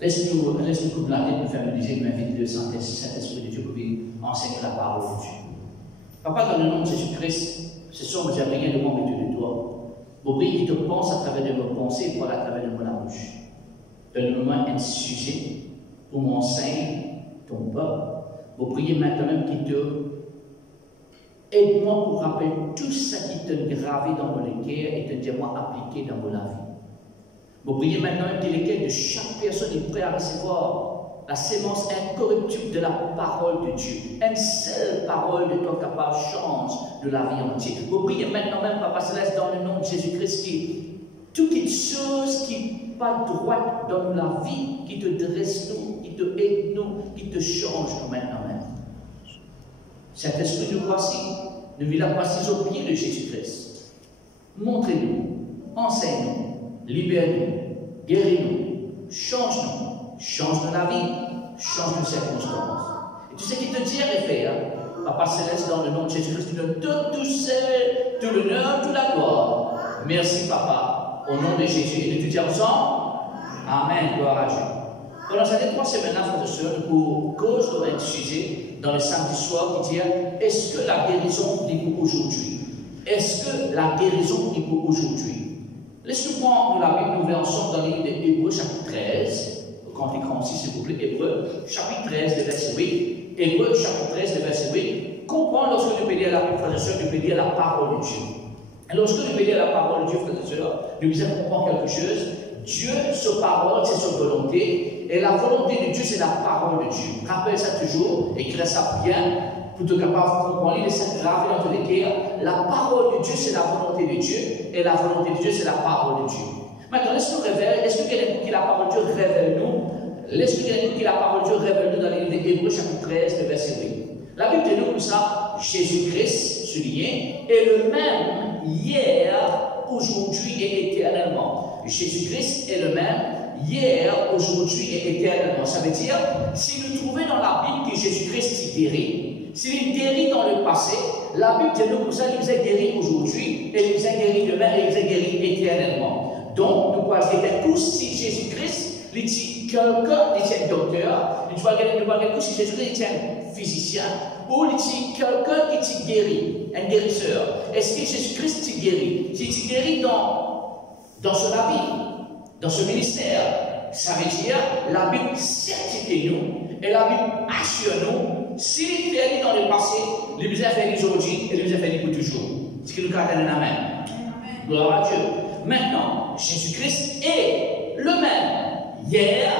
Laisse-nous couper la tête, nous faire nous dire, m'invite le Saint-Esprit de Dieu pour enseigner la parole de Dieu. Papa, dans le nom de Jésus-Christ, ce sont mes rien de moi, mais de toi. Mon prie qui te pense à travers de mes pensées et pas à travers de mon bouche. Donne-moi un sujet pour m'enseigner ton peuple. Mon prier maintenant même qui te aide-moi pour rappeler tout ça qui te gravé dans mon cœur et te dire-moi appliqué dans mon vie. Mon prier maintenant même qu'il est quel de chaque personne est prêt à recevoir la sémence incorruptible de la parole de Dieu. Une seule parole de ton capable change de la vie entière. Vous priez maintenant même, Papa Céleste, dans le nom de Jésus-Christ, qui toute chose qui n'est pas droite dans la vie, qui te dresse nous, qui te aide nous, qui te change nous maintenant même. Cet esprit nous voici, nous vivons assis au pied de Jésus-Christ. Montrez-nous, enseigne-nous, libère-nous, guéris-nous, change-nous. Change de la vie, change de circonstances. Et tu sais qui te dit à faire, Papa Céleste, dans le nom de Jésus-Christ, tu donnes tout seul, tout l'honneur, toute la gloire. Merci, Papa, au nom de Jésus. Et nous te disons ensemble, Amen, gloire à Dieu. Pendant ces 3 semaines-là, frères et sœurs, pour cause d'un sujet dans le samedi soir qui dit, est-ce que la guérison est pour aujourd'hui? Est-ce que la guérison est pour aujourd'hui? Laissez-nous prendre la Bible ouverte ensemble dans le livre d'Hébreux, chapitre 13. Quand il commence, s'il vous plaît, Hébreux, chapitre 13, le verset 8. Hébreux, chapitre 13, le verset 8. Comprends lorsque nous pédons la frères et sœurs, nous pédons la parole de Dieu. Et lorsque nous pédons la parole de Dieu, frères et sœurs, nous devons comprendre quelque chose. Dieu, sa parole, c'est sa volonté. Et la volonté de Dieu, c'est la parole de Dieu. Rappelle ça toujours, écris ça bien, pour te capable de comprendre, laissez graver dans tous les cœurs. La parole de Dieu, c'est la volonté de Dieu. Et la volonté de Dieu, c'est la parole de Dieu. Maintenant, laisse-nous révéler. Est-ce que quelqu'un qui la parole de Dieu révèle nous? Laisse-nous quelqu'un qui la parole de Dieu révèle nous dans les livres d'Hébreux, chapitre 13, le verset 8. La Bible dit nous comme ça, Jésus-Christ, souligné, est le même hier, aujourd'hui et éternellement. Jésus-Christ est le même hier, aujourd'hui et éternellement. Ça veut dire, si nous trouvons dans la Bible que Jésus-Christ guérit, s'il guérit dans le passé, la Bible dit nous comme ça, il nous a guéri aujourd'hui, et il nous a guéri demain, et il nous a guéri éternellement. Donc, nous pouvons dire que si Jésus-Christ, il dit quelqu'un, il est docteur, nous pouvons dire que si Jésus-Christ est physicien, ou il dit quelqu'un qui guérit, un guérisseur. Est-ce que Jésus-Christ te guérit? Si tu guéris dans son vie, dans ce ministère, ça veut dire la Bible certifie nous, et la Bible assure nous, s'il fait dans le passé, il nous a fait aujourd'hui, et il nous a fait pour toujours. Ce qui nous garde un amen. Gloire à Dieu. Maintenant, Jésus-Christ est le même hier,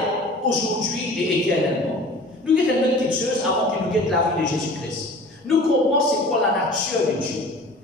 aujourd'hui et éternellement. Nous guettons une petite chose avant que nous guettions la vie de Jésus-Christ. Nous comprenons c'est quoi la nature de Dieu.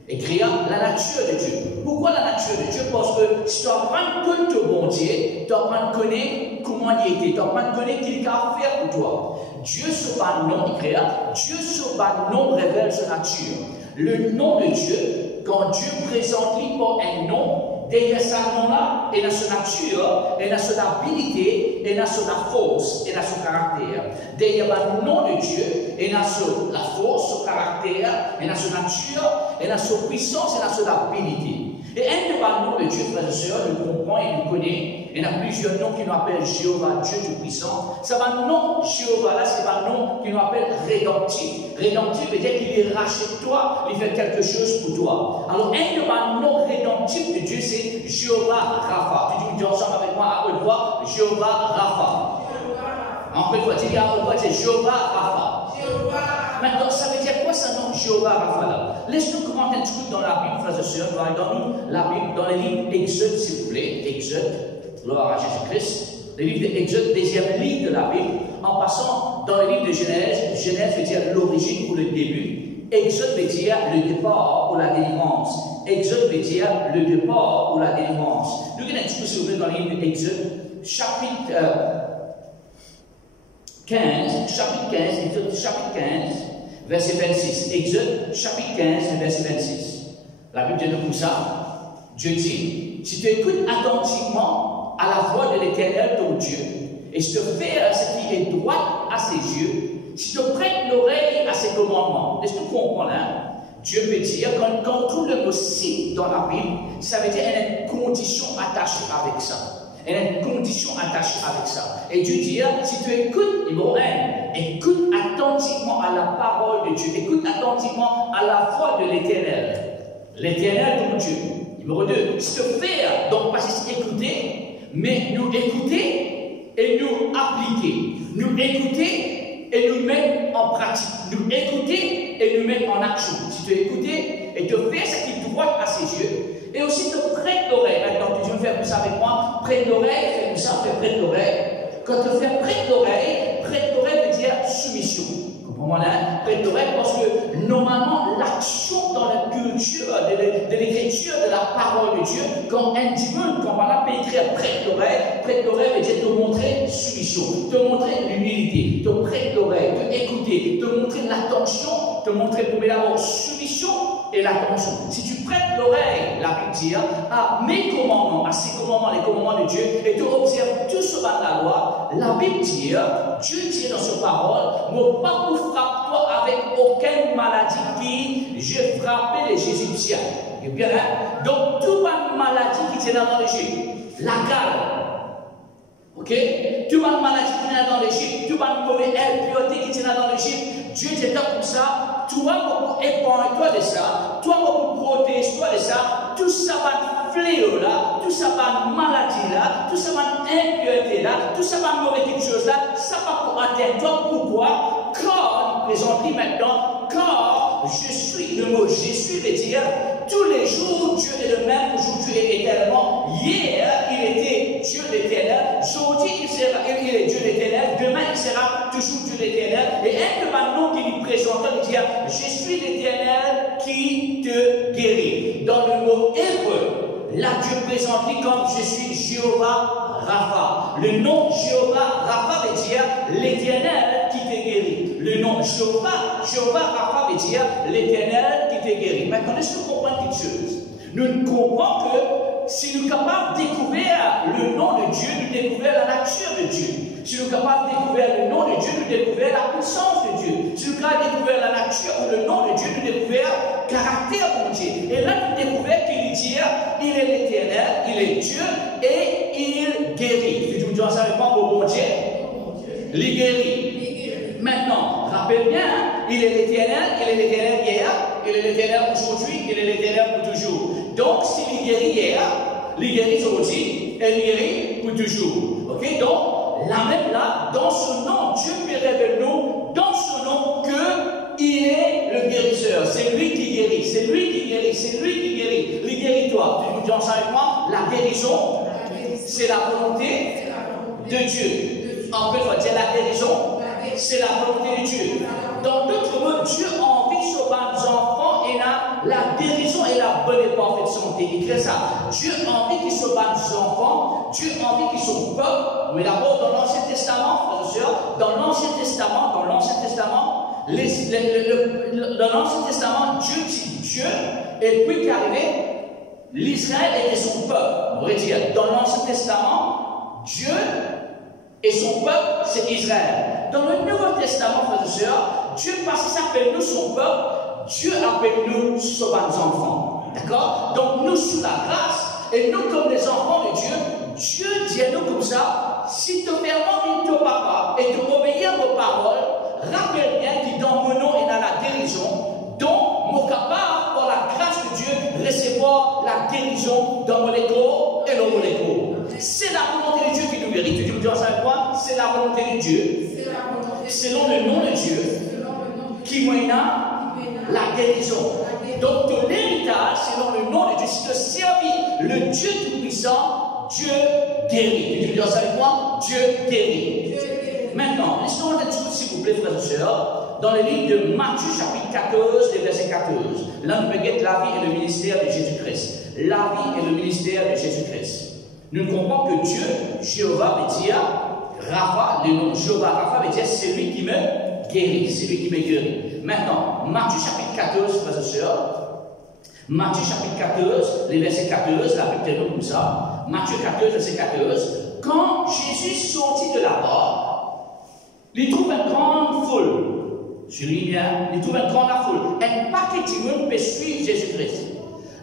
Écrire la nature de Dieu. Pourquoi la nature de Dieu? Parce que si tu apprends que tu es bon Dieu, tu apprends à connaître comment il était, tu apprends à connaître ce qu'il a fait pour toi. Dieu sur son nom, écrire, Dieu sur son nom révèle sa nature. Le nom de Dieu, quand Dieu présente lui pour un nom, derrière ce nom-là, il a son nature, il a son habilité, il a son force, il a son caractère. Derrière le nom de Dieu, il a la force, son caractère, il a son nature, il a son puissance, il a son habilité. Et un de nom de Dieu, frères et sœurs, nous comprenons et nous connaissons. Il y a plusieurs noms qui nous appellent Jéhovah, Dieu Tout-Puissant. C'est un nom, Jéhovah, là, c'est un nom qui nous appelle rédemptif. Rédemptif veut dire qu'il rachète toi, il fait quelque chose pour toi. Alors, un nom rédemptif de Dieu, c'est Jéhovah Rapha. Tu dis ensemble avec moi à haute voix, Jéhovah Rapha. En fait, tu dis à haute voix, c'est Jéhovah Rapha. Maintenant, ça veut dire quoi ce nom Jéhovah Rapha là? Laisse-nous commenter un truc dans la Bible, frères et sœurs. Nous allons dans la Bible, dans le livre d'Exode, s'il vous plaît. Exode, gloire à Jésus-Christ. Le livre d'Exode, deuxième livre de la Bible, en passant dans le livre de Genèse. Genèse veut dire l'origine ou le début. Exode veut dire le départ ou la délivrance. Exode veut dire le départ ou la délivrance. Nous allons un petit peu, s'il vous plaît, dans le livre d'Exode, chapitre 15, Exode chapitre 15, verset 26. Exode chapitre 15, verset 26. La Bible dit comme ça. Dieu dit, si tu écoutes attentivement à la voix de l'Éternel ton Dieu, et si tu fais ce qui est droit à ses yeux, si tu prêtes l'oreille à ses commandements, est-ce que tu comprends là? Dieu veut dire, quand on trouve le mot si dans la Bible, ça veut dire qu'il y a une condition attachée avec ça. Il y a une condition attachée avec ça. Et Dieu dit, si tu écoutes, numéro 1, écoute attentivement à la parole de Dieu. Écoute attentivement à la voix de l'Éternel. L'Éternel, ton Dieu. Numéro 2, se faire, donc pas juste écouter, mais nous écouter et nous appliquer. Nous écouter et nous mettre en pratique. Nous écouter et nous mettre en action. Si tu écouter et te faire ce qui doit à ses yeux, et aussi te prête l'oreille. Maintenant, tu veux faire ça avec moi, prête l'oreille, fais comme ça, fais prête l'oreille. Quand tu fais prête l'oreille veut dire soumission. Comprends-moi là? Prête l'oreille parce que normalement, l'action dans la culture de l'écriture, de la parole de Dieu, quand un dimanche, quand on peut écrire prête l'oreille veut dire te montrer soumission, te montrer l'humilité, te prête l'oreille, te écouter, te montrer l'attention, te montrer premièrement soumission et l'attention. Si tu prêtes l'oreille, la Bible dit, à mes commandements, à ces commandements, les commandements de Dieu, et tu observes tout ce dans la loi, la Bible dit, Dieu dit dans sa parole, mon pas vous frappe toi avec aucune maladie qui j'ai frappé les Égyptiens. Et bien là, donc toute maladie qui était dans l'Égypte, la gale, ok? Toute maladie qui était dans l'Égypte, toute mauvaise impureté qui était dans l'Égypte, Dieu était comme ça, toi pour épargner toi de ça, toi pour protéger toi de ça, tout ça va fléau là, tout ça va maladie là, tout ça va impureté là, tout ça va mauvais quelque chose là, ça va pour atteindre toi. Pourquoi? Car, il présente maintenant, car je suis, le mot je suis veut dire, tous les jours Dieu est le même, aujourd'hui et éternellement. Hier, il était Dieu l'éternel, aujourd'hui il est Dieu l'éternel, demain il sera toujours Dieu l'éternel. Et un de maintenant qui lui présente, il dit, je suis l'éternel qui te guérit. Dans le mot hébreu, là Dieu présente comme je suis Jéhovah Rapha. Le nom Jéhovah Rapha veut dire l'éternel qui te guérit. Le nom Jéhovah Rapha veut dire l'éternel qui te guérit. Maintenant, laissez-nous comprendre quelque chose. Nous comprenons que si nous sommes capables de découvrir le nom de Dieu, nous découvrons la nature de Dieu. Si nous sommes capables de découvrir le nom de Dieu, nous découvrons la puissance de Dieu. Si nous sommes capables de découvrir la nature ou le nom de Dieu, nous découvrons le caractère de Dieu. Et là, nous découvrons qu'il dit, il est l'éternel, il est Dieu et il guérit. Si tu me dis ça avec moi, bon Dieu, il guérit. Maintenant, rappelle bien, il est l'éternel hier, il est l'éternel aujourd'hui, il est l'éternel pour toujours. Donc, s'il guérit hier, il guérit aujourd'hui, et il guérit pour toujours. Ok? Donc, la même là, dans son nom, Dieu peut révéler nous, dans son nom, qu'il est le guérisseur. C'est lui qui guérit, c'est lui qui guérit, c'est lui qui guérit. Il guérit toi. Tu me dis ensemble avec moi, la guérison, c'est la volonté de Dieu. En fait, on va dire la guérison, c'est la volonté de Dieu. Dans d'autres mots, Dieu a envie de sauver nos enfants et la guérison et la bonne et parfaite santé. Il crée ça. Dieu a envie qu'ils sauvent nos enfants, Dieu a envie qu'ils sauvent peuple. Mais d'abord, dans l'Ancien Testament, frères et sœurs, dans l'Ancien Testament, dans l'Ancien Testament, Dieu dit Dieu, et puis qu'arrivait, l'Israël était son peuple. On pourrait dire, dans l'Ancien Testament, Dieu et son peuple, c'est Israël. Dans le Nouveau Testament, frères et sœurs, Dieu, parce qu'il s'appelle nous son peuple, Dieu appelle nous sauver nos enfants. D'accord? Donc nous, sous la grâce, et nous comme des enfants de Dieu, Dieu dit à nous comme ça, si tu fais de ton papa et tu obéis à vos paroles, rappelle bien que dans mon nom et dans la guérison, donc mon capable, par la grâce de Dieu, recevoir la guérison dans mon écho et dans mon écho. C'est la volonté de Dieu qui nous guérit. Tu me dis avec moi, c'est la volonté de Dieu. Selon le nom de Dieu, qui mène la guérison. Donc ton héritage, selon le nom de Dieu, si tu servis le Dieu Tout-Puissant, Dieu guérit. Tu me dis avec moi, Dieu guérit. Maintenant, laissez-nous un discours, s'il vous plaît, frères et sœurs, dans le livre de Matthieu, chapitre 14, verset 14. Là, nous regardons la vie et le ministère de Jésus-Christ. La vie et le ministère de Jésus-Christ. Nous comprenons que Dieu, Jéhovah, veut dire Rapha, le nom Jéhovah Rapha veut dire c'est lui qui me guérit, c'est lui qui me guérit. Maintenant, Matthieu chapitre 14, frères et sœurs, Matthieu chapitre 14, les versets 14, la Bible dit comme ça, Matthieu 14, verset 14, quand Jésus sortit de là-bas, il trouve une grande foule, je lis bien, il trouve une grande foule, un paquet de monde peut suivre Jésus-Christ.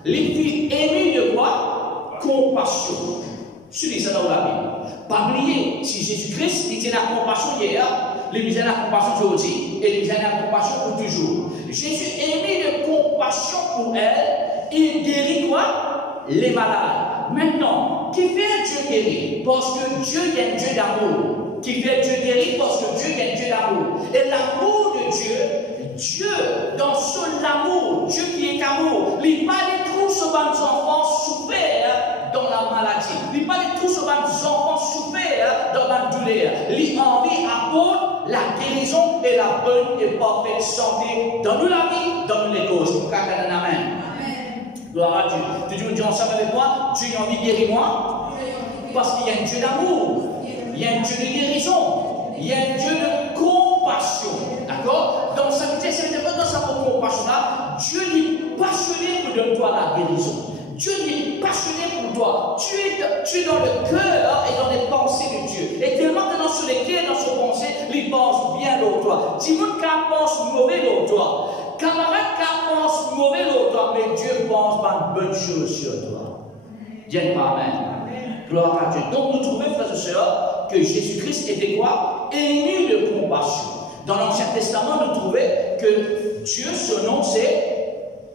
Il fut ému de quoi? Compassion. Je dis ça dans la Bible. Pas oublier, si Jésus-Christ était la compassion hier, il était la compassion aujourd'hui, et il était la compassion pour toujours. Jésus a mis de compassion pour elle, il guérit quoi? Les malades. Maintenant, qui fait Dieu guérir? Parce que Dieu est un Dieu d'amour. Qui fait Dieu guérir? Parce que Dieu est un Dieu d'amour. Et l'amour de Dieu, dans son amour, Dieu qui est amour, il pas de tout ce que nos enfants souffrent dans la maladie. Il pas de tout ce que nos enfants souffrent dans la douleur. Il envie apporte la guérison et la bonne et parfaite santé dans nous la vie, dans nous les causes. Amen. Gloire à Dieu. Tu dis ensemble avec moi, Dieu a envie de guérir moi, parce qu'il y a un Dieu d'amour, il y a un Dieu de guérison, il y a un Dieu de compassion. D'accord? Donc ça veut dire, c'est dans sa compassion-là, Dieu est passionné pour donner toi la guérison. Dieu est passionné pour toi. Tu es dans le cœur et dans les pensées de Dieu. Et tellement que dans son cœur, dans son pensée, il pense bien de toi. Dis-moi qu'il pense mauvais de toi. Camarade qui pense mauvais de toi, mais Dieu pense pas une bonne chose sur toi. Dieu Amen. Gloire à Dieu. Donc nous trouvons, frères et sœurs, que Jésus-Christ était quoi? Ému de compassion. Dans l'Ancien Testament, nous trouvons que Dieu, son nom, c'est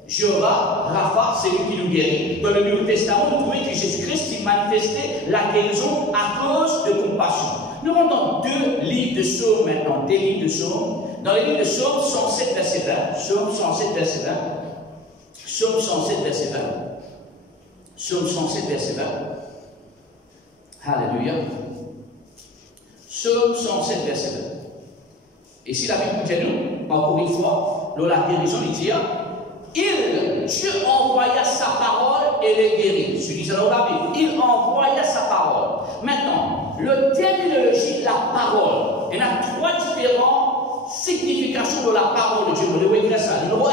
Jéhovah, Rapha, c'est lui qui nous guérit. Dans le Nouveau Testament, nous trouvons que Jésus-Christ manifestait la guérison à cause de compassion. Nous rentrons dans deux livres de psaumes maintenant, des livres de psaumes. Dans les livres de psaumes 107, verset 20. Psaume 107, verset 20. Psaume 107, verset 20. Psaume 107, verset 20. Alléluia. Psaume 107, verset 20. Et si la Bible dit nous, encore une fois, dans la guérison, il dit, Dieu envoya sa parole et les guérit. Je dis ça dans la Bible. Il envoya sa parole. Maintenant, le terminologie de la parole, il y a trois différentes significations de la parole de Dieu. Vous devez écrire ça. Numéro 1,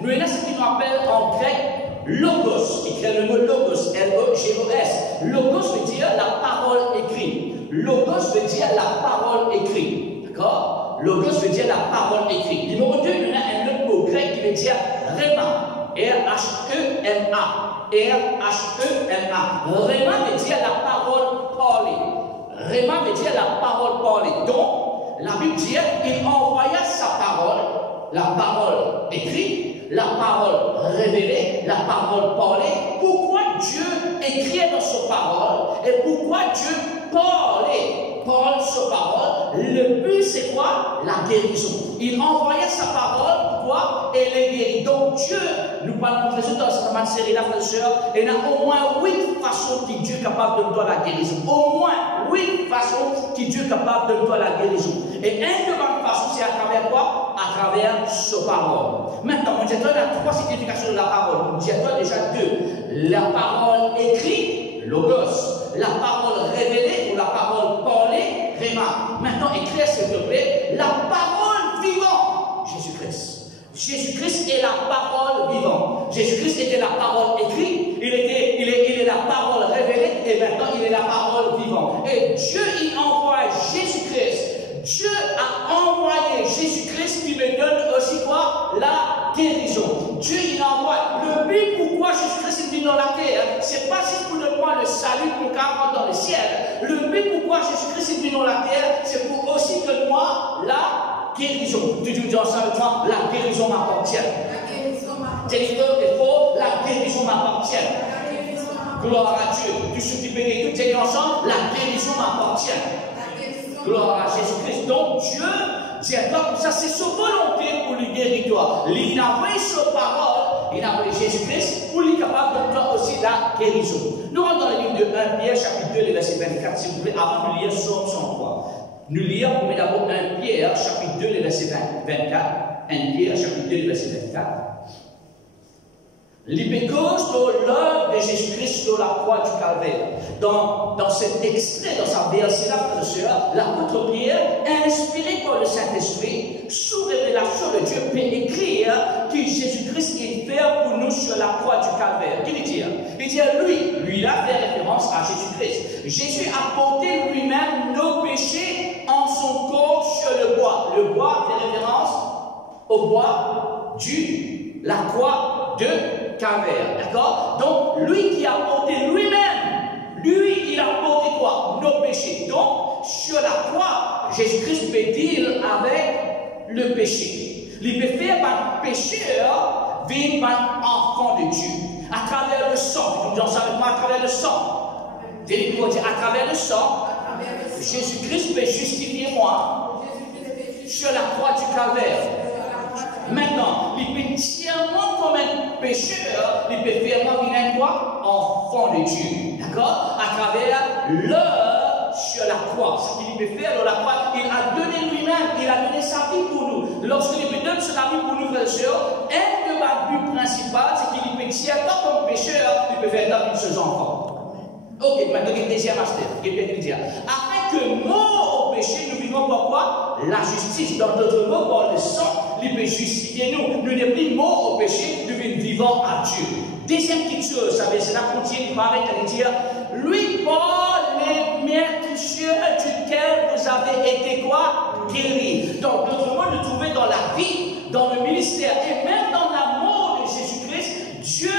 nous avons ce qu'on appelle en grec logos, qui crée le mot logos, L-O-G-O-S. Logos veut dire la parole écrite. Logos veut dire la parole écrite. D'accord? Logos veut dire la parole écrite. Numéro 2, il y a un autre mot grec qui veut dire Rhéma. R-H-E-M-A. R-H-E-M-A. Rhéma veut dire la parole parlée. Rhéma veut dire la parole parlée. Donc, la Bible dit, il envoya sa parole, la parole écrite, la parole révélée, la parole parlée. Pourquoi Dieu écrivait dans sa parole et pourquoi Dieu parle sa parole? Le but c'est quoi? La guérison. Il envoyait sa parole, pourquoi? Et les guérit. Donc Dieu, nous parlons de dans cette série là, frères et sœurs, il y a au moins 8 façons que Dieu est capable de nous donner la guérison. Au moins 8 façons que Dieu est capable de nous donner la guérison. Et une de mes façons, c'est à travers quoi? À travers sa parole. Maintenant, on dit qu'il y a 3 significations de la parole. On dit déjà 2. La parole écrite, logos. La parole révélée ou la parole parlée, Rhéma. Maintenant, écrire s'il te plaît, la parole vivante, Jésus-Christ. Jésus-Christ est la parole vivante. Jésus-Christ était la parole écrite, il est la parole révélée, et maintenant il est la parole vivante. Et Dieu y envoie Jésus-Christ. Dieu a envoyé Jésus-Christ qui me donne aussi quoi? La guérison. Dieu il envoie. Le but pourquoi Jésus-Christ est venu dans la terre, c'est pas juste pour donner le salut pour qu'on rentre dans le ciel. Le but pourquoi Jésus-Christ est venu dans la terre, c'est pour aussi donner moi la guérison. Tu dis ensemble avec moi, la guérison m'appartient. C'est il faut, la guérison m'appartient. Gloire à Dieu. Tout ce qui bénit, tout est ensemble, la guérison m'appartient. Gloire à Jésus-Christ. Donc Dieu dit à toi, ça c'est sa volonté pour lui guérir toi. Il a envoyé sa parole, il a envoyé Jésus-Christ pour lui capable de toi aussi la guérison. Nous rentrons dans le livre de 1 Pierre, chapitre 2, verset 24, s'il vous plaît, avant de lire Psaume 103. Nous lisons d'abord 1 Pierre, chapitre 2, verset 24. 1 Pierre, chapitre 2, verset 24. L'hypécose de l'œuvre de Jésus-Christ sur la croix du Calvaire. Dans cet extrait, dans sa verset-là, frères et sœurs, l'apôtre Pierre, inspiré par le Saint-Esprit, sous révélation de Dieu, peut écrire que Jésus-Christ est fait pour nous sur la croix du Calvaire. Qu'est-ce qu'il dit? Il dit, lui là, fait référence à Jésus-Christ. Jésus a porté lui-même nos péchés en son corps sur le bois. Le bois fait référence au bois la croix de Calvaire, d'accord? Donc, lui qui a porté lui-même, lui, il a quoi? Nos péchés. Donc, sur la croix, Jésus-Christ peut dire avec le péché. Il peut faire un pécheur vivre un enfant de Dieu. À travers le sang. Nous en savons pas à travers le sang. À travers le sang, Jésus-Christ peut justifier moi sur la croix du Calvaire. Maintenant, il peut dire moi comme un pécheur, il peut faire moi une quoi? Enfant de Dieu. D'accord? À travers l'œuvre sur la croix. Ce qu'il peut faire dans la croix, il a donné lui-même, il a donné sa vie pour nous. Lorsqu'il donne sa vie pour nous, frères et sœurs, un de mes buts principaux, c'est qu'il peut dire comme pécheur, il peut faire ta vie de ses enfants. Ok, maintenant, il y a le deuxième aspect. Il peut dire, afin que mort au péché, nous vivons par quoi? La justice. Dans d'autres mots, par le sang, il peut justifier nous. Nous n'sommes plus morts au péché, nous vivons à Dieu. Deuxième petite chose, ça veut dire, c'est la continue, il va arrêter de dire, lui, par les meurtrissures duquel vous avez été quoi? Guéris. Donc, d'autres mots, nous trouvons dans la vie, dans le ministère et même dans la mort de Jésus-Christ, Dieu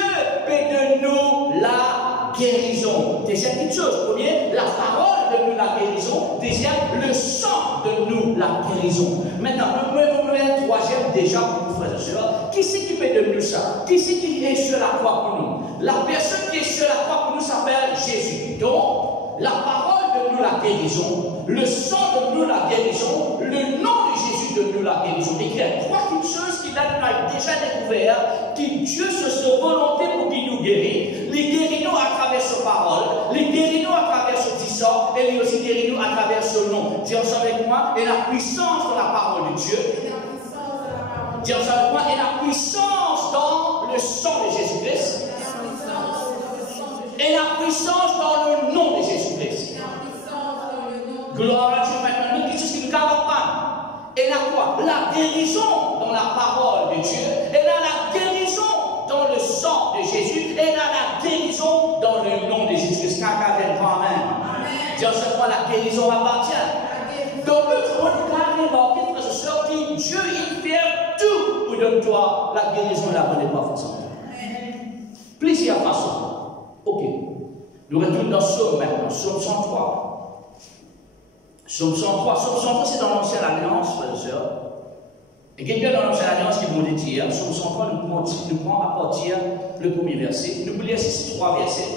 peut de nous la guérison. Deuxième petite chose. Premier, la parole de nous la guérison. Deuxième, le sang de nous la guérison. Maintenant, nous avons un troisième déjà pour vous, frères et sœurs. Qui c'est qui peut de nous ça? Qui c'est qui est sur la croix pour nous? La personne qui est sur la croix pour nous s'appelle Jésus. Donc, la parole de nous la guérison, le sang de nous la guérison, le nom de Jésus de nous la guérison. Et il y a trois petites choses qu'il a déjà découvert, que Dieu se soit volonté pour qu'il nous guérisse. Les guérit-nous à travers sa parole, les guérit-nous à travers ce petit sang, et lui aussi guérit-nous à travers ce nom. Dis ensemble avec moi, et la puissance de la parole de Dieu. Dis ensemble avec moi, et la puissance dans le sang de Jésus-Christ. Et la puissance dans le nom de Jésus-Christ. Gloire à Dieu. Maintenant, nous disons ce qui nous apprendre. Et la quoi? La guérison dans la parole de Dieu. Et là, la guérison dans le sang de Jésus. Et là, la guérison dans le nom de Jésus-Christ. Amen. Dieu seulement la guérison appartient. Donc, notre monde carrément, frères et sœurs, qui Dieu, il fait tout pour donner-toi la guérison et la bonne et parfaite santé. Plusieurs façons. Ok. Nous retournons dans Psaume maintenant. Psaume 103. Psaume 103. Psaume 103, c'est dans l'Ancienne Alliance, frères et sœurs. Et quelqu'un dans l'Ancienne Alliance qui vont le dire. Psaume 103, nous prend à partir le premier verset. Nous voulons lire ces trois versets.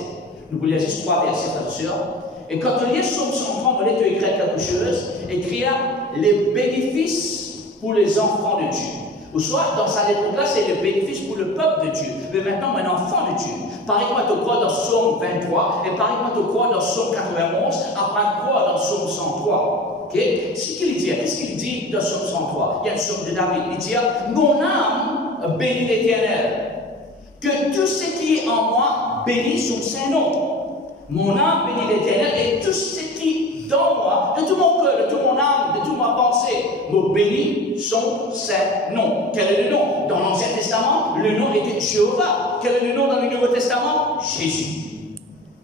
Nous voulons lire ces trois versets, frères et sœurs. Et quand on lit Psaume 103, on va écrire quelque chose. Écrire les bénéfices pour les enfants de Dieu. Ou soit, dans sa époque-là, c'est le bénéfice pour le peuple de Dieu. Mais maintenant, un enfant de Dieu. Pareil-moi te croire dans Psaume 23, et pareil-moi te croire dans Psaume 91, après croire dans Psaume 103. Ok? Ce qu'il dit, qu'est-ce qu'il dit dans Psaume 103? Il y a une Psaume de David, il dit, mon âme bénit l'Éternel. Que tout ce qui est en moi bénit son Saint-Nom. Mon âme bénit l'Éternel, et tout ce qui dans moi, de tout mon cœur, de toute mon âme, de toute ma pensée, me bénit son Saint-Nom. Quel est le nom? Dans l'Ancien Testament, le nom était Jéhovah. Quel est le nom dans le Nouveau Testament? Jésus.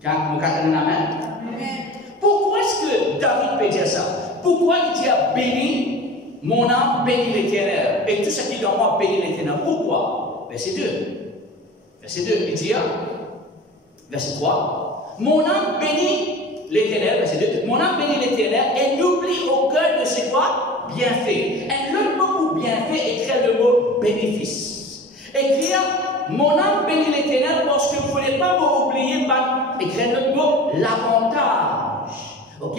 Amen. Pourquoi est-ce que David peut dire ça? Pourquoi il dit béni, mon âme bénit l'Éternel, et tout ce qui est dans moi bénit l'Éternel? Pourquoi? Verset 2. Verset 2, il dit, verset 3, mon âme bénit l'Éternel, verset 2, mon âme bénit l'Éternel et n'oublie aucun de ses quoi? Bienfaits. Et le mot pour bienfait, écrit le mot bénéfice. Écrire, mon âme bénit l'Éternel parce que vous ne pouvez pas m'oublier, écrire le mot l'avantage. Ok?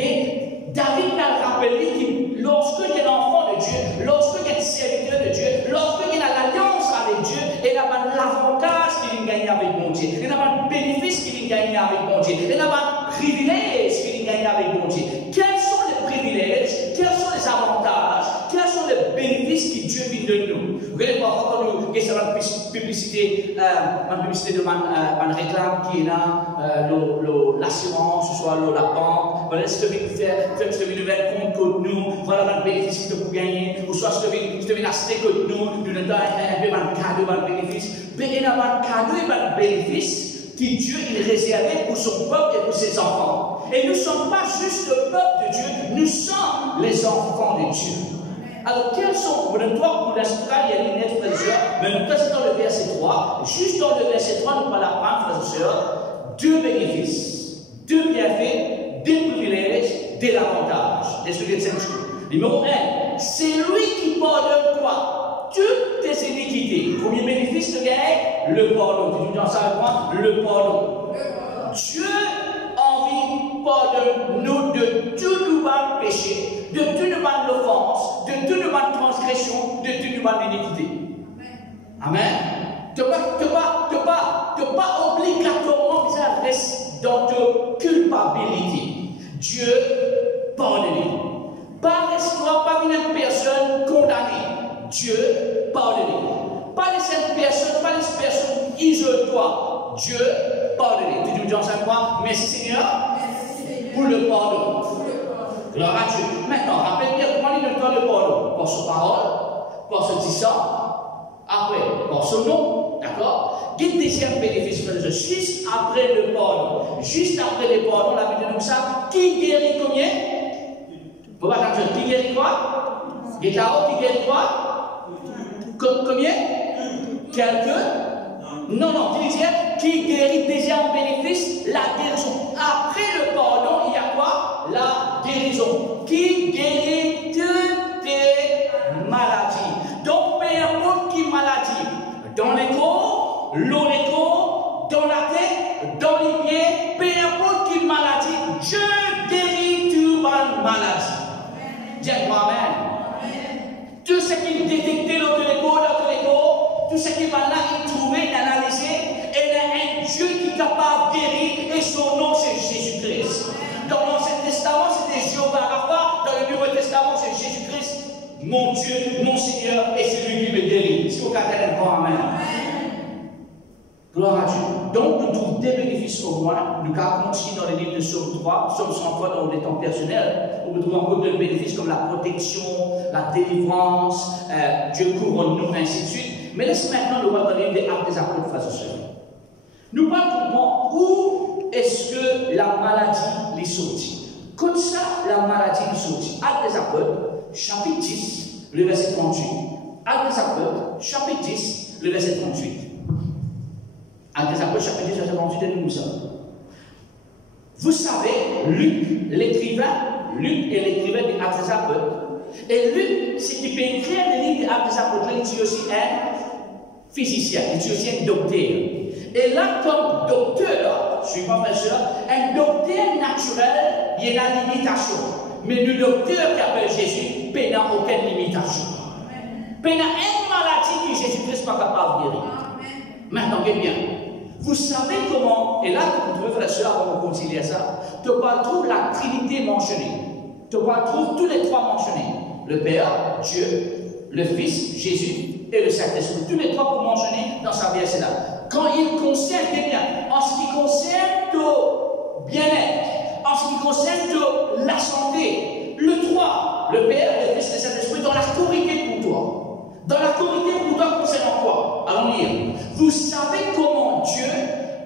David m'a rappelé que lorsqu'il y a l'enfant de Dieu, lorsqu'il y a le serviteur de Dieu, lorsqu'il y a l'alliance avec Dieu, il n'y a pas l'avantage qu'il gagne avec mon Dieu, il n'y a pas le bénéfice qu'il gagne avec mon Dieu, il n'y a pas le privilège qu'il gagne avec mon Dieu. Quels sont les privilèges, quels sont les avantages, quels sont les bénéfices que Dieu vit de nous? Vous voyez, parfois, quand nous regardons la publicité de ma réclame qui est là, l'assurance, soit la banque, voilà, si tu veux faire, tu veux faire compte contre nous, voilà le bénéfice que tu peux gagner, ou soit si tu veux acheter contre nous, nous donnons un peu de cadeau, de bénéfice, mais il y a un cadeau et un bénéfice que Dieu il réservé pour son peuple et pour ses enfants. Et nous ne sommes pas juste le peuple de Dieu, nous sommes les enfants de Dieu. Alors, quels sont, pour l'instant, il y a une lettre, frères et sœurs, mais nous passons dans le verset 3. Juste dans le verset 3, nous allons apprendre, frères et sœurs, deux bénéfices, deux bienfaits, deux privilèges dès l'avantage. Les souliers de 5 jours. Numéro 1, c'est lui qui pardonne quoi? Toutes tes iniquités. Premier bénéfice de guerre, le pardon. Tu dis dans ça avec moi? Le pardon. Dieu a envie pardonne nous de tout nous mal péché, de tout nous mal offense, de tout nous mal transgression, de tout nous mal iniquité. Amen. Tu ne pas obligatoirement que ça reste dans ta culpabilité. Dieu pardonne. Pas reste-toi parmi une personne condamnée. Dieu pardonne. Pas les cette personnes, pas les personnes isole-toi. Dieu pardonne. Tu dis dans quoi? Merci Seigneur pour le pardon. Gloire à Dieu. Maintenant, rappelle-moi comment il nous donne le pardon. Par sa parole, par ce disant, après, par son nom, d'accord? Quel deuxième bénéfice, juste après le pardon, juste après le pardon, la Bible nous dit ça, qui guérit combien? Vous voyez, qui guérit quoi? Qui guérit quoi? Combien? Quelqu'un? Non, qui guérit deuxième bénéfice? La guérison. Après le pardon, il y a quoi? La guérison. Qui guérit toutes tes maladies. Donc, peu importe qui maladie, dans les corps, l'eau des corps, dans la tête, dans les pieds, peu importe qui maladie, Dieu guérit toute maladie. Dis-moi Amen. Tout ce qui est détecté dans les corps, tout ce qui est là, il trouvé, analysé, et il y a un Dieu qui est capable de guérir, et son nom c'est Jésus-Christ. Dans l'Ancien Testament, c'était Jéhovah Rapha, dans le Nouveau Testament, c'est Jésus-Christ. Mon Dieu, mon Seigneur, et c'est lui qui me guérit. Si vous regardez le Amen. Gloire à Dieu. Donc, nous trouvons des bénéfices au moins. Nous allons continuer dans les livres de Psaume 3, Psaume 103 dans les temps personnels, où nous trouvons encore de bénéfices comme la protection, la délivrance, Dieu couvre-nous, ainsi de suite. Mais laisse maintenant nous voir dans les livres des Actes des Apôtres, frères et sœurs. Nous parlons où est-ce que la maladie les sortit. Comme ça, la maladie les sortit. Actes des Apôtres, chapitre 10, le verset 38. Actes des Apôtres, chapitre 10, le verset 38. Actes des Apôtres, chapitre 10, verset 38, et nous sommes. Vous savez, Luc, l'écrivain des Actes des Apôtres, et Luc, c'est qui peut écrire les livres des Actes des Apôtres, il est aussi un physicien, il est aussi un docteur. Et là, comme docteur, je suis pas frère, un docteur naturel, il y a une limitation. Mais le docteur qui appelle Jésus, il n'a aucune limitation. Il n'a une maladie que Jésus-Christ n'est pas capable de guérir. Maintenant, bien. Vous savez comment, et là, vous pouvez faire ça avant de continuer ça, tu vas trouver la Trinité mentionnée. Tu vas trouver tous les trois mentionnés. Le Père, Dieu, le Fils, Jésus et le Saint-Esprit. Tous les trois pour mentionner dans sa verset-là. Quand il concerne, bien, en ce qui concerne le bien-être, en ce qui concerne la santé, le 3, le Père, le Fils et le Saint-Esprit, dans la corité pour toi. Dans la corité pour toi concernant quoi? Allons lire. Vous savez comment Dieu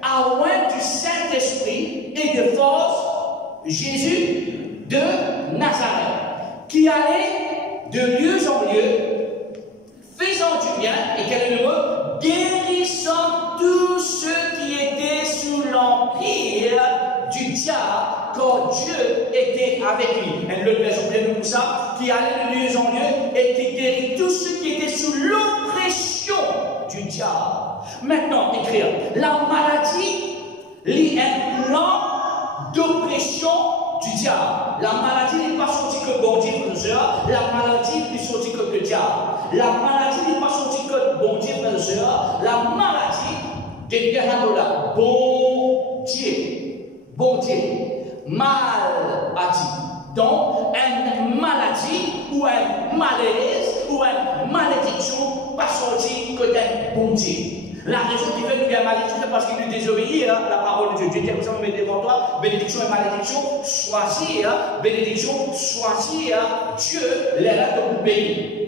a oint du Saint-Esprit et de force Jésus de Nazareth, qui allait de lieu en lieu, faisant du bien, et quel est le mot? Guérissant tous ceux qui étaient sous l'empire du diable, quand Dieu était avec lui. Et le verset de nous ça, qui allait de lieu en lieu et qui guérit tous ceux qui étaient sous l'oppression du diable. Maintenant, écrire, la maladie lie un plan d'oppression du diable. La maladie n'est pas sortie que bon Dieu, frères et sœurs. La maladie n'est sortie que le diable. La maladie n'est pas sortie que bon Dieu, frères et sœurs. La maladie, des là, bon Dieu, maladie. Donc, une maladie ou un malaise ou une malédiction pas sortie que d'un bon Dieu. La raison qui fait qu'il y a malédiction, c'est parce qu'il nous désobéit à la parole de Dieu. Dieu dit que ça me met devant toi, bénédiction et malédiction, choisis, bénédiction, choisis, Dieu les là de béni.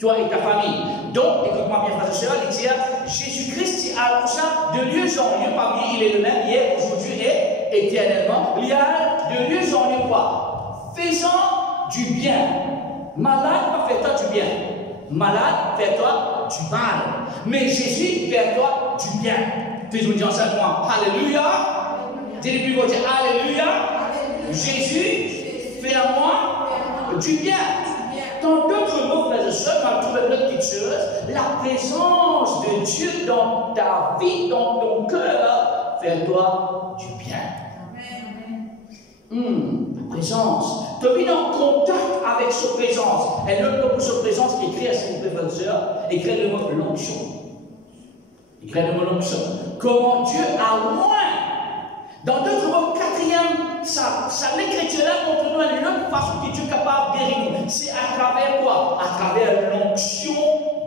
Toi et ta famille. Donc, écoute-moi bien, frères et sœurs, il dit, Jésus-Christ a ça de lieu en lieu, parmi il est le même hier, aujourd'hui et éternellement. Il y a de lieu en lieu quoi? Faisant du bien. Malade, fais-toi du bien. Malade, fais-toi du mal. Mais Jésus, fais-toi du bien. Faisons dire ça moi. Alléluia. Dis-le plus, vous dire Alléluia. Jésus, fais à moi du bien. Dans d'autres mots, frères et sœurs, on va trouver une petite chose, la présence de Dieu dans ta vie, dans ton cœur, fait-toi du bien. La présence. Tu vis en contact avec sa présence. Et le mot pour sa présence, écrit à s'il vous plaît, frères et sœurs, écrit le mot l'onction. Écrit le mot l'onction. Comment Dieu a loin. Dans d'autres mots, quatrième, l'écriture-là montre-nous une autre façon que Dieu est capable de guérir nous. C'est à travers quoi? À travers l'onction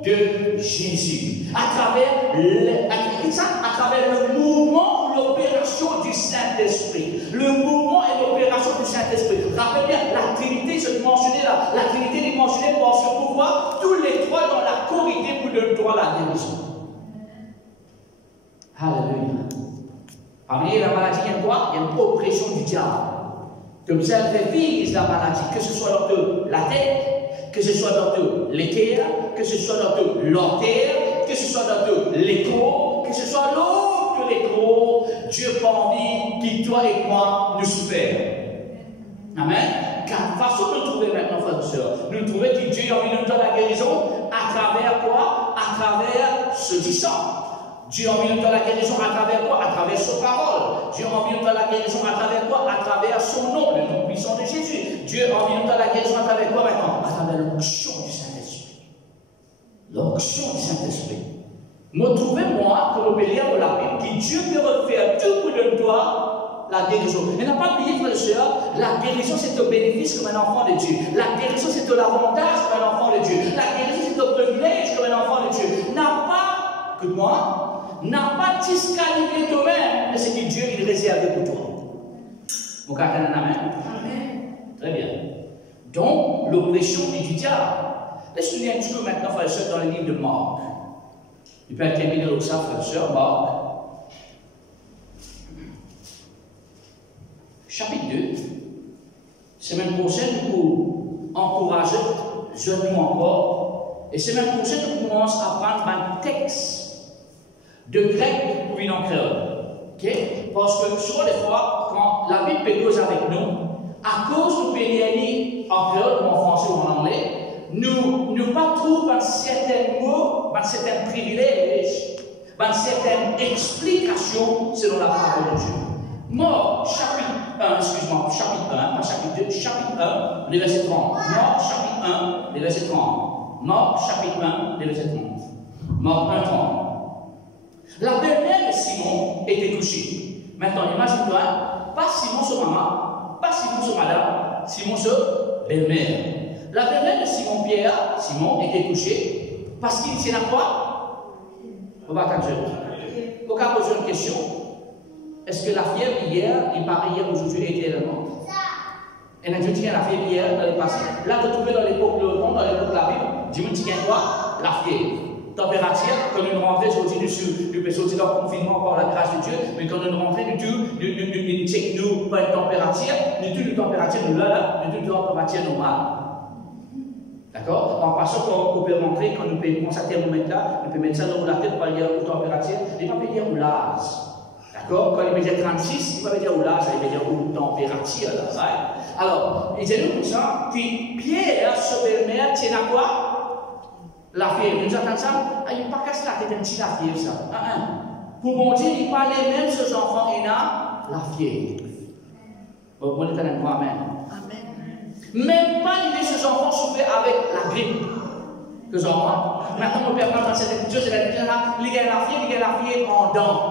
de Jésus. À travers le mouvement ou l'opération du Saint-Esprit. Le mouvement et l'opération du Saint-Esprit. Rappelez bien, la Trinité, je te mentionnais là, la Trinité est mentionnée pour ce pouvoir, tous les trois dans la corrigée pour le droit à la guérison. Alléluia. Parmi la maladie, il y a quoi? Il y a une oppression du diable. Comme ça, elle vise la maladie, que ce soit dans la tête, que ce soit dans les cœurs, que ce soit dans l'orteil, que ce soit dans l'écho, que ce soit l'autre l'écho. Dieu n'a pas envie que toi et moi nous souffrions. Amen. Car façon de trouver maintenant, frères et sœurs, nous trouvons que Dieu a envie de nous donner la guérison à travers quoi? À travers ce qui sent. Dieu a envie de nous donner la guérison à travers quoi? À travers sa parole. Dieu a envie de nous donner la guérison à travers quoi? À travers son nom, le nom puissant de Jésus. Dieu a envie de nous donner la guérison à travers quoi maintenant? À travers l'onction du Saint-Esprit. L'onction du Saint-Esprit. Me trouvez-moi, pour le lire de la Bible, que Dieu peut refaire tout pour de toi la guérison. Et n'a pas oublié, frères et sœurs, la guérison c'est un bénéfice comme un enfant de Dieu. La guérison c'est un avantage comme un enfant de Dieu. La guérison c'est un privilège comme un enfant de Dieu. N'a pas, que moi, n'a pas disqualifié toi-même de ce que Dieu il réserve pour toi. Vous comprenez? Amen. Très bien. Donc, l'oppression du diable. Laisse-nous lire un petit peu maintenant, frères et sœurs, dans le livre de Marc. Il peut terminer avec ça, frères et sœurs, Marc. Chapitre 2. Semaine prochaine, nous encourager, jeunes encore. Et semaine prochaine, nous commençons à prendre un texte de grec pour une en créole. Okay? Parce que souvent, des fois, quand la Bible peut cause avec nous, à cause de pénier en créole ou en français ou en anglais, nous ne pas trouver certains mots, certains privilèges, certaines explications selon la parole de Dieu. Marc, chapitre 1, excuse-moi, chapitre 1, pas chapitre 2, chapitre 1, le verset 30. Marc, chapitre 1, le verset 30. Marc, chapitre 1, le verset 30. Marc 1, 30. La belle-mère de Simon était couchée. Maintenant, imagine-toi, pas Simon son maman, pas Simon son madame, Simon son belle-mère. La belle-mère de Simon Pierre, Simon, était couchée parce qu'il tient à quoi? On va poser une question. Est-ce que la fièvre hier, il paraît hier, aujourd'hui, était également? Elle a dit qu'il y a la fièvre hier dans les passés. Là, tu trouves dans l'époque de l'époque de la Bible, dis-moi, tu tiens quoi? La fièvre. Température, quand nous rentrons aujourd'hui sortir dans le confinement par la grâce de Dieu, mais quand nous rentrons, nous check nous pas une température, nous toute une température, nous là, nous toute une température normale. D'accord? En passant, quand on peut rentrer, quand nous pouvons prendre sa thermomètre là, nous pouvons mettre ça dans la tête pour dire la température, il ne va pas dire roulage. D'accord? Quand il veut dire 36, il ne va pas dire roulage, il va dire température. Là, alors, il dit nous comme ça, que Pierre, ce belle-mère, tient à quoi? La fièvre, nous entendons ça? Il n'y a pas qu'à se la tête un petit la fièvre, ça. Pour bon Dieu, il parlait même aux enfants et là, la fièvre. Bon, on est en quoi, amen. Même pas l'idée que ces enfants souffraient avec la grippe. Que les enfants, maintenant, on peut prendre dans cette écriture, c'est la fièvre en dents.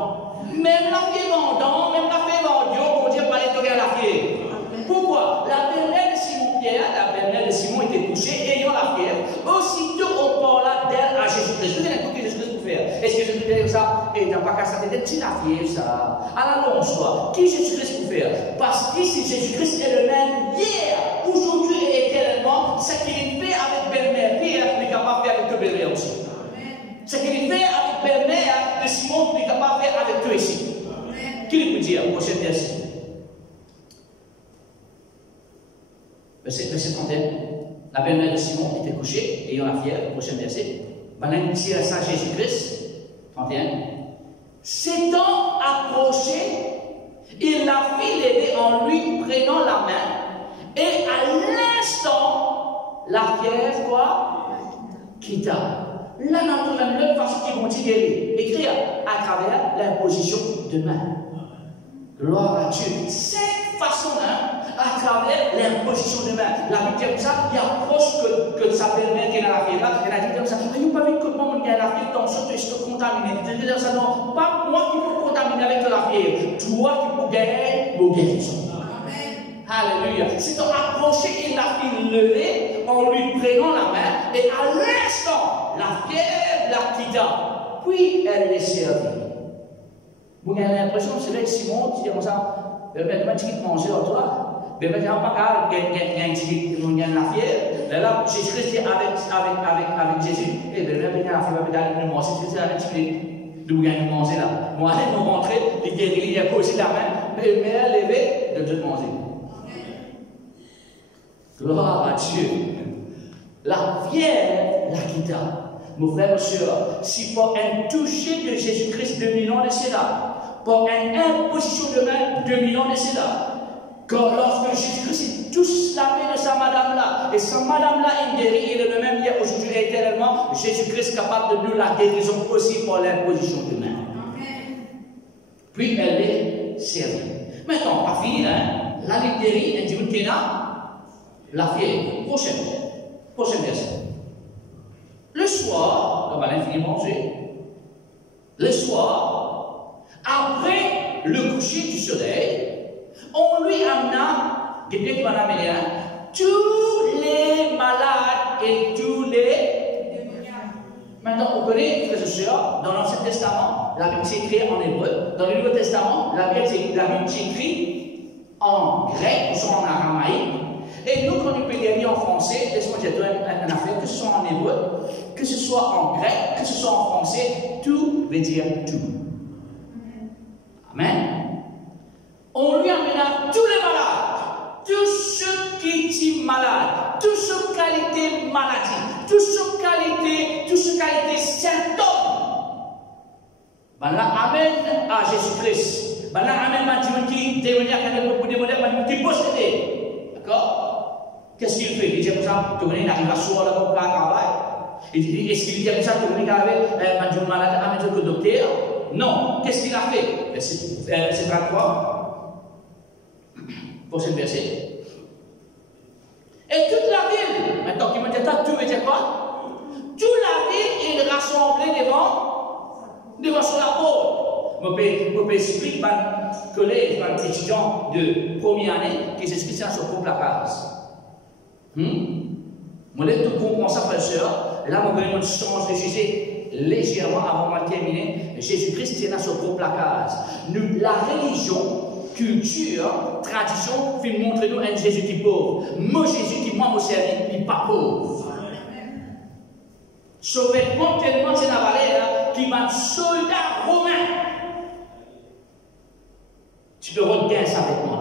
Même la fièvre en dents, même la fièvre en dio, bon Dieu parlait de la fièvre. Pourquoi? La belle-mère de Simon Pierre, la belle-mère de Simon était couchée, ayant la fièvre. Aussitôt, on parla d'elle à Jésus-Christ. Vous avez écouté Jésus-Christ pour faire. Est-ce que Jésus-Christ dit ça? Et t'as pas qu'à ça, t'es la fièvre, ça. Alors, non, soit. Qui Jésus-Christ pour faire? Parce que si Jésus-Christ est le même hier, aujourd'hui et éternellement, ce qu'il fait avec belle-mère Pierre, il est capable de faire avec toi, belle-mère aussi. Ce qu'il fait avec belle-mère de Simon, il est capable de faire avec toi ici. Qui lui peut dire? Prochain verset. Verset 31. La belle-mère de Simon était couchée, ayant la fièvre, prochain verset. Banane dit à Saint Jésus-Christ, 31. S'étant approché, il la fit lever en lui, prenant la main, Et à l'instant, la pierre, quoi? Quitta. Là, dans la même façon qu'ils vont écrire à travers l'imposition de main. Gloire à Dieu. Cette façon-là, à travers l'imposition de main. La Bible dit comme ça, il approche que sa belle-mère qui est dans la pierre là. Elle a dit comme ça, il n'y a pas vu comment on a la pierre dans ce que je te contamine. Je dis comme ça, non, pas moi qui peux contaminer avec la pierre. Toi qui peux gagner mon guérison. Alléluia. C'est donc approché, il l'a fait lever en lui prenant la main, et à l'instant, la pierre la quitta. Puis elle les servit. Vous avez l'impression que c'est là Simon qui dit comme ça, ben tu quittes manger en toi. Ben tu n'as pas qu'à gagner la pierre. Là, Jésus-Christ est avec Jésus. Et ben il y a la pierre, il y a le manger, c'est avec Jésus. De vous gagner manger là. Moi, je vais rentrer, il guérit, il a posé la main, mais il m'a levé de Dieu manger. Gloire à Dieu. La pierre la quitta. Mon frère et soeur, si pour un toucher de Jésus-Christ 2000 ans de cela, pour une imposition de main 2000 ans de cela, quand lorsque Jésus-Christ touche la main de sa madame-là, et sa madame-là est guérie, il est le même hier, aujourd'hui et éternellement, Jésus-Christ est capable de nous la guérison aussi pour l'imposition de main. Puis elle est servie. Maintenant, pas fini, hein? La ligne guérie, elle dit, vous tenez la fièvre. Prochain verset. Le soir, on va l'infini manger. Le soir, après le coucher du soleil, on lui amena, quelqu'un qui m'a amené tous les malades et tous les. Maintenant, on connaît, frères et sœurs, dans l'Ancien Testament, la Bible s'écrit en hébreu. Dans le Nouveau Testament, la Bible s'écrit en grec ou en aramaïque. Et nous, quand on peut lire en français, laisse-moi dire une affaire, que ce soit en hébreu, que ce soit en grec, que ce soit en français, tout veut dire tout. Amen. On lui amena tous les malades, tous ceux qui sont malades, tous ceux qui ont maladie, tous ceux qui ont symptômes. Ben là, amène à Jésus-Christ. Ben là, amène à Dieu qui démoniaque, beaucoup de démoniaques, qui possédé. D'accord? Qu'est-ce qu'il fait? Il dit comme ça, tu connais, il arrive à soir là pour travail. Est-ce qu'il dit comme ça, tu connais, il arrive à malade, à mettre le docteur? Non. Qu'est-ce qu'il a fait? C'est 33. Prochain verset. Et toute la ville, maintenant, qui me dit ça, tout veut dire quoi? Toute la ville est rassemblée devant son apôtre. Je peux expliquer aux collègues, aux étudiants de première année qui s'expliquent ça sur propre place. Moi, dès que tu comprends ça, frère et sœur, là, mon gouvernement change de sujet légèrement avant de terminer. Jésus-Christ tient à son propre place. La religion, culture, tradition, fait montrer nous un Jésus qui est pauvre. Moi, Jésus qui, moi, me servi, il n'est pas pauvre. Ce vêtement tellement c'est la valeur qui m'a soldat romain. Tu peux regarder ça avec moi.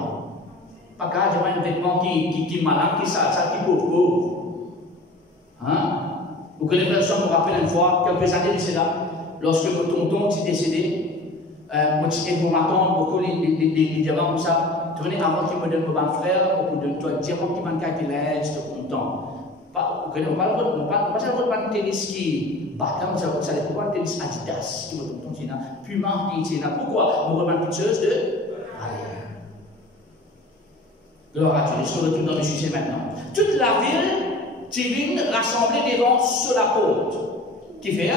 Pas grave, j'ai un vêtement qui est malin, qui est pauvre. Hein? Vous connaissez personne, me rappelle une fois, quelques années de cela, lorsque mon tonton est décédé, moi j'étais mon matin, beaucoup les diamants comme ça. Tu venais avant qu'il me donne mon frère, beaucoup de toi, diamant qui m'a calculé, j'étais content. Vous connaissez, on parle de tennis qui battant, ça dépend pas de tennis Adidas, qui me donne Puma, qui est là. Pourquoi? On remet une petite chose de. Gloire à Dieu, je retourne dans le sujet maintenant. Toute la ville divine rassemblée devant sur la porte. Qui fait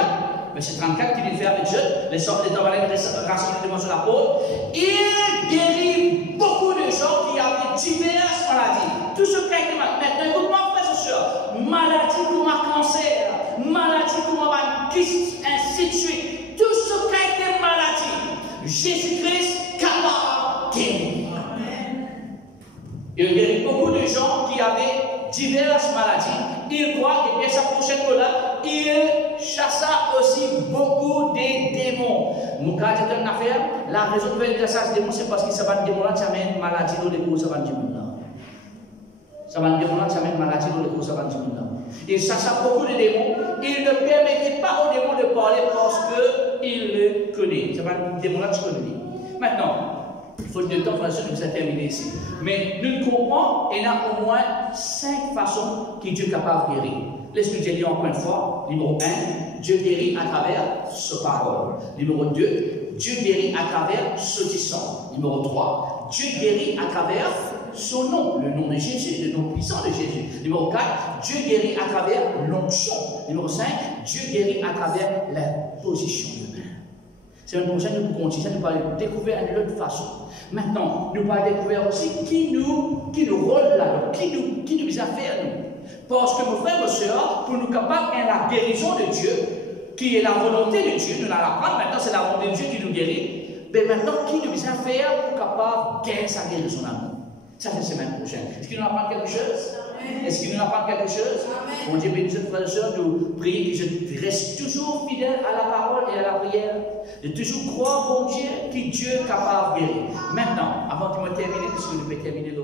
verset 34, qui vient faire avec Dieu, les sortes de travailleurs rassemblés devant sur la porte. Il guérit beaucoup de gens qui avaient diverses maladies. Tout ce qui a été malade. Maintenant, écoute-moi, frères et sœurs. Maladie comme un cancer, maladie comme un kyste, ainsi de suite. Tout ce qui a été maladie, Jésus-Christ capable de guérir. Il guérit beaucoup de gens qui avaient diverses maladies. Il croit que bien sa prochaine fois-là, il chassa aussi beaucoup de démons. Mon cas, c'est une affaire. La raison de faire ça, démons, c'est parce que ça va démon là, ça amène maladie dans les cours, ça va démon là. Ça va démon là, ça amène maladie dans les cours, ça va démon là. Il chassa beaucoup de démons. Il ne permettait pas aux démons de parler parce qu'il le connaît. Ça va démon là, tu connais. Maintenant, Faute de temps, frère, nous allons terminer ici. Mais nous comprenons, il y a au moins 5 façons que Dieu est capable de guérir. Laisse-nous dire encore une fois. Numéro 1, Dieu guérit à travers sa parole. Numéro 2, Dieu guérit à travers ce sang. Numéro 3, Dieu guérit à travers son nom, le nom de Jésus, le nom puissant de Jésus. Numéro 4, Dieu guérit à travers l'onction. Numéro 5, Dieu guérit à travers la position de main. C'est une prochaine, nous continuons, nous allons découvrir une autre façon. Maintenant, nous allons découvrir aussi qui nous rôle là, qui nous vient faire nous. Parce que, mes frères et sœurs, pour nous capables de la guérison de Dieu, qui est la volonté de Dieu, nous allons l'apprendre, maintenant c'est la volonté de Dieu qui nous guérit. Mais maintenant, qui nous vient faire pour capable de gagner sa guérison d'amour? Ça, c'est la semaine prochaine. Est-ce qu'il nous apprend quelque chose? Est-ce qu'il nous apprend quelque chose? Mon Dieu bénisse frères et sœurs, nous prions que je reste toujours fidèle à la parole et à la prière. De toujours croire, mon Dieu, que Dieu est capable de guérir. Maintenant, avant de terminer, puisque nous pouvons terminer le